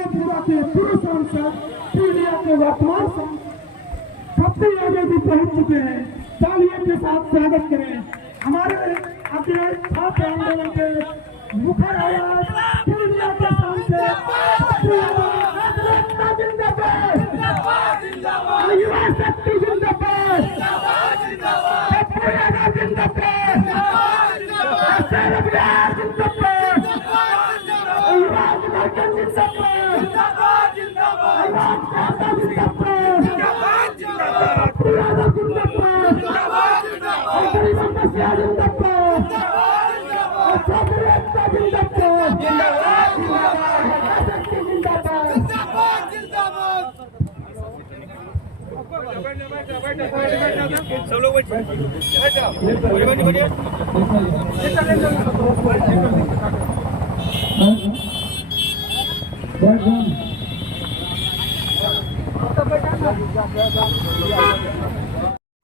मधेपुरा के पूर्व सांसद, पूर्णिया के वर्तमान सांसद पप्पू यादव जी पहुंच चुके हैं। तालियों के साथ स्वागत करें। हमारे अपने छात्र आंदोलन के मुखर आवाज पूर्णिया के सांसद पप्पू यादव जिंदाबाद, युवा शक्ति जिंदाबाद, पप्पू यादव जिंदाबाद, सरबियार जिंदाबाद, युवा संगठन जिंदाबाद, युवा छात्र जिंदाबाद, पप्पू यादव जिंदाबाद, गरीबों का सियार जिंदाबाद, छात्र एकता जिंदाबाद, शक्ति जिंदाबाद। सब लोग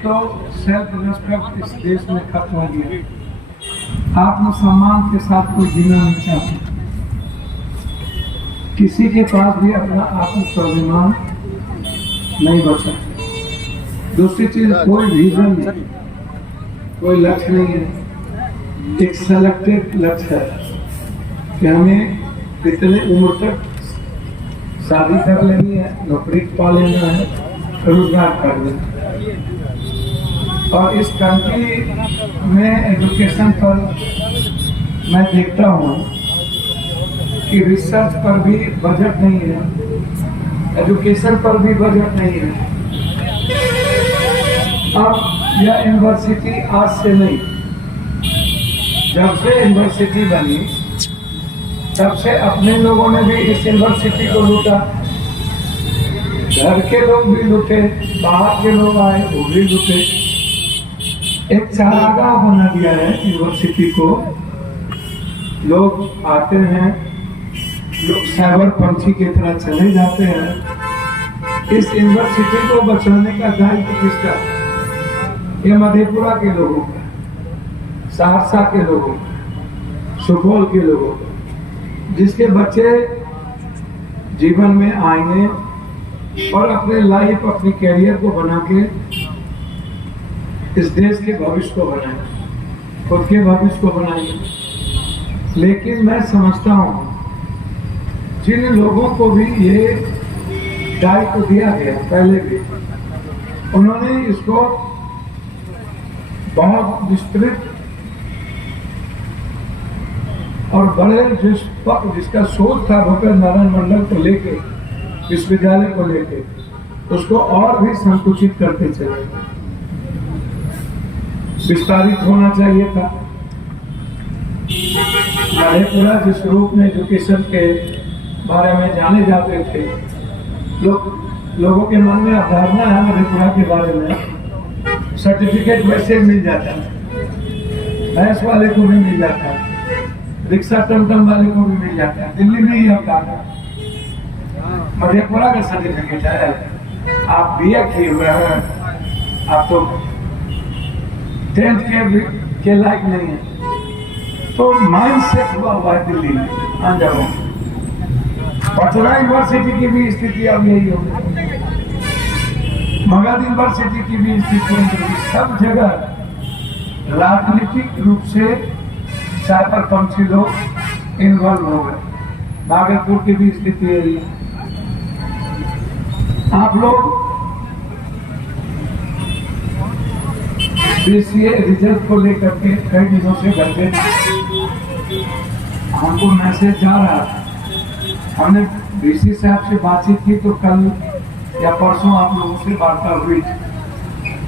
तो सेल्फ रिस्पेक्ट इस देश में खत्म हो गया। आत्मसम्मान के साथ कोई जीना नहीं चाहता। किसी के पास भी अपना आत्मस्वाभिमान नहीं बचा। दूसरी चीज, कोई विजन नहीं, कोई लक्ष्य नहीं है। एक सेलेक्टेड लक्ष्य है कि हमें इतने उम्र तक शादी कर लेनी है, नौकरी पा लेना है, रोजगार कर लेना। और इस कंट्री में एजुकेशन पर मैं देखता हूँ कि रिसर्च पर भी बजट नहीं है, एजुकेशन पर भी बजट नहीं है। अब यह यूनिवर्सिटी आज से नहीं, जब से यूनिवर्सिटी बनी तब से अपने लोगों ने भी इस यूनिवर्सिटी को लूटा। घर के लोग भी लूटे, बाहर के लोग आए वो भी लूटे। एक चारागाह बना दिया है यूनिवर्सिटी को। लोग आते हैं, लोग साइबर पंछी की तरह चले जाते हैं। इस यूनिवर्सिटी को बचाने का दायित्व किसका? ये मधेपुरा के लोगों का, सहरसा के लोगों का, सुपौल के लोगों का, जिसके बच्चे जीवन में आएंगे और अपने लाइफ, अपनी कैरियर को बना के इस देश के भविष्य को बनाएंगे, खुद के भविष्य को बनाएंगे। लेकिन मैं समझता हूँ जिन लोगों को भी ये दायित्व दिया गया पहले भी, उन्होंने इसको बहुत विस्तृत और बड़े जिसका सोच था भूपेंद्र नारायण मंडल को लेके, विश्वविद्यालय को लेके, उसको और भी संकुचित करते चले। विस्तारित होना चाहिए था। मधेपुरा जिस रूप में एजुकेशन के बारे में जाने जाते थे, लोगों के मन में अवधारणा है मधेपुरा के बारे में, सर्टिफिकेट वैसे मिल जाता है, भैंस वाले को भी मिल जाता है, रिक्शा टमटम वाले को भी मिल जाता है। दिल्ली में ही होता है, मधेपुरा का सर्टिफिकेट है। आप बीए किए हुए हैं, आप तो 10th के लायक नहीं है। तो माइंड सेट हुआ हुआ है दिल्ली में। जाओ, पटना यूनिवर्सिटी की भी स्थिति अब यही होगी, मगध यूनिवर्सिटी की भी स्थिति होगी। सब जगह राजनीतिक रूप से साइबर पंछी लोग इन्वॉल्व हो गए। भागलपुर की भी स्थिति है। आप लोग बीसीए रिजल्ट को लेकर के कई दिनों से बैठे, हमको मैसेज जा रहा था। हमने बीसी साहब से बातचीत की तो कल या परसों आप लोगों से वार्ता हुई।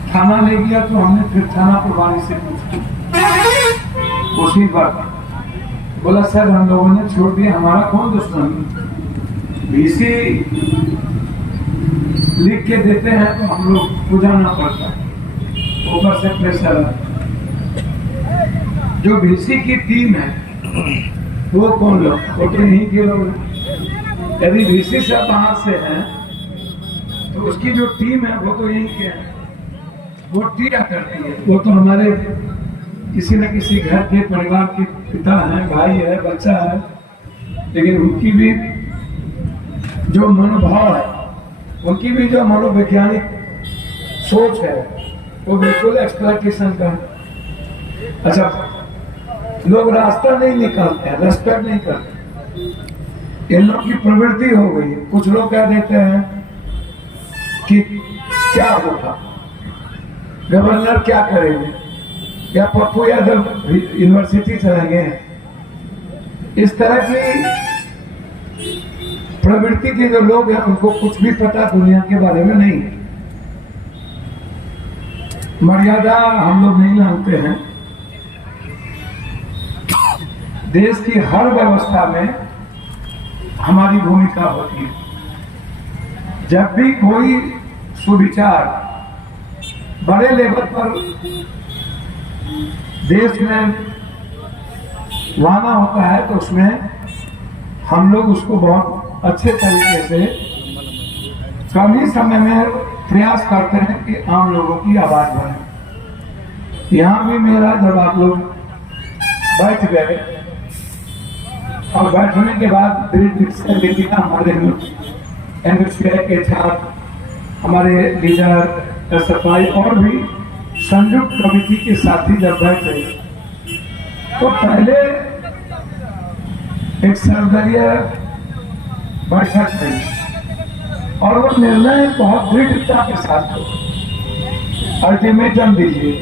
थाना ले गया तो हमने फिर थाना प्रभारी से पूछा, उसी बात बोला सर हम लोगों ने छोड़ दिया, हमारा कौन दुश्मन? बीसी लिख के देते हैं तो हम लोग को जाना पड़ता है, ऊपर से प्रेशर। जो बीसी की टीम है वो कौन लोग? वो तो यहीं के लोग। यदि बीसी से बाहर से हैं तो उसकी जो टीम है वो तो यहीं के हैं। वो टीका करती है, वो तो हमारे किसी न किसी घर के परिवार के पिता हैं, भाई है, बच्चा है, लेकिन उनकी भी जो मनोभाव है, उनकी भी जो मनोवैज्ञानिक सोच है वो बिल्कुल एक्सप्लॉइटेशन का है। अच्छा, लोग रास्ता नहीं निकालते हैं, रेस्पेक्ट नहीं करते, इन लोग की प्रवृत्ति हो गई है। कुछ लोग कह देते हैं कि क्या होगा, गवर्नर क्या करेंगे, या पप्पू यादव यूनिवर्सिटी चलेंगे। इस तरह की प्रवृत्ति के जो लोग हैं उनको कुछ भी पता दुनिया के बारे में नहीं। मर्यादा हम लोग नहीं मानते हैं। देश की हर व्यवस्था में हमारी भूमिका होती है। जब भी कोई सुविचार बड़े लेवल पर देश में लाना होता है तो उसमें हम लोग उसको बहुत अच्छे तरीके से कम ही समय में प्रयास करते हैं कि आम लोगों की आवाज बने। यहाँ भी मेरा जब आप लोग बैठ गए और बैठने के बाद हमारे एमएसपीआई के छात्र, हमारे लीडर एसएफआई और भी संयुक्त कमेटी के साथी जब बैठे तो पहले एक सर्वदलीय बैठक हुई और वो निर्णय बहुत दृढ़ता के साथ अल्टीमेटम दीजिए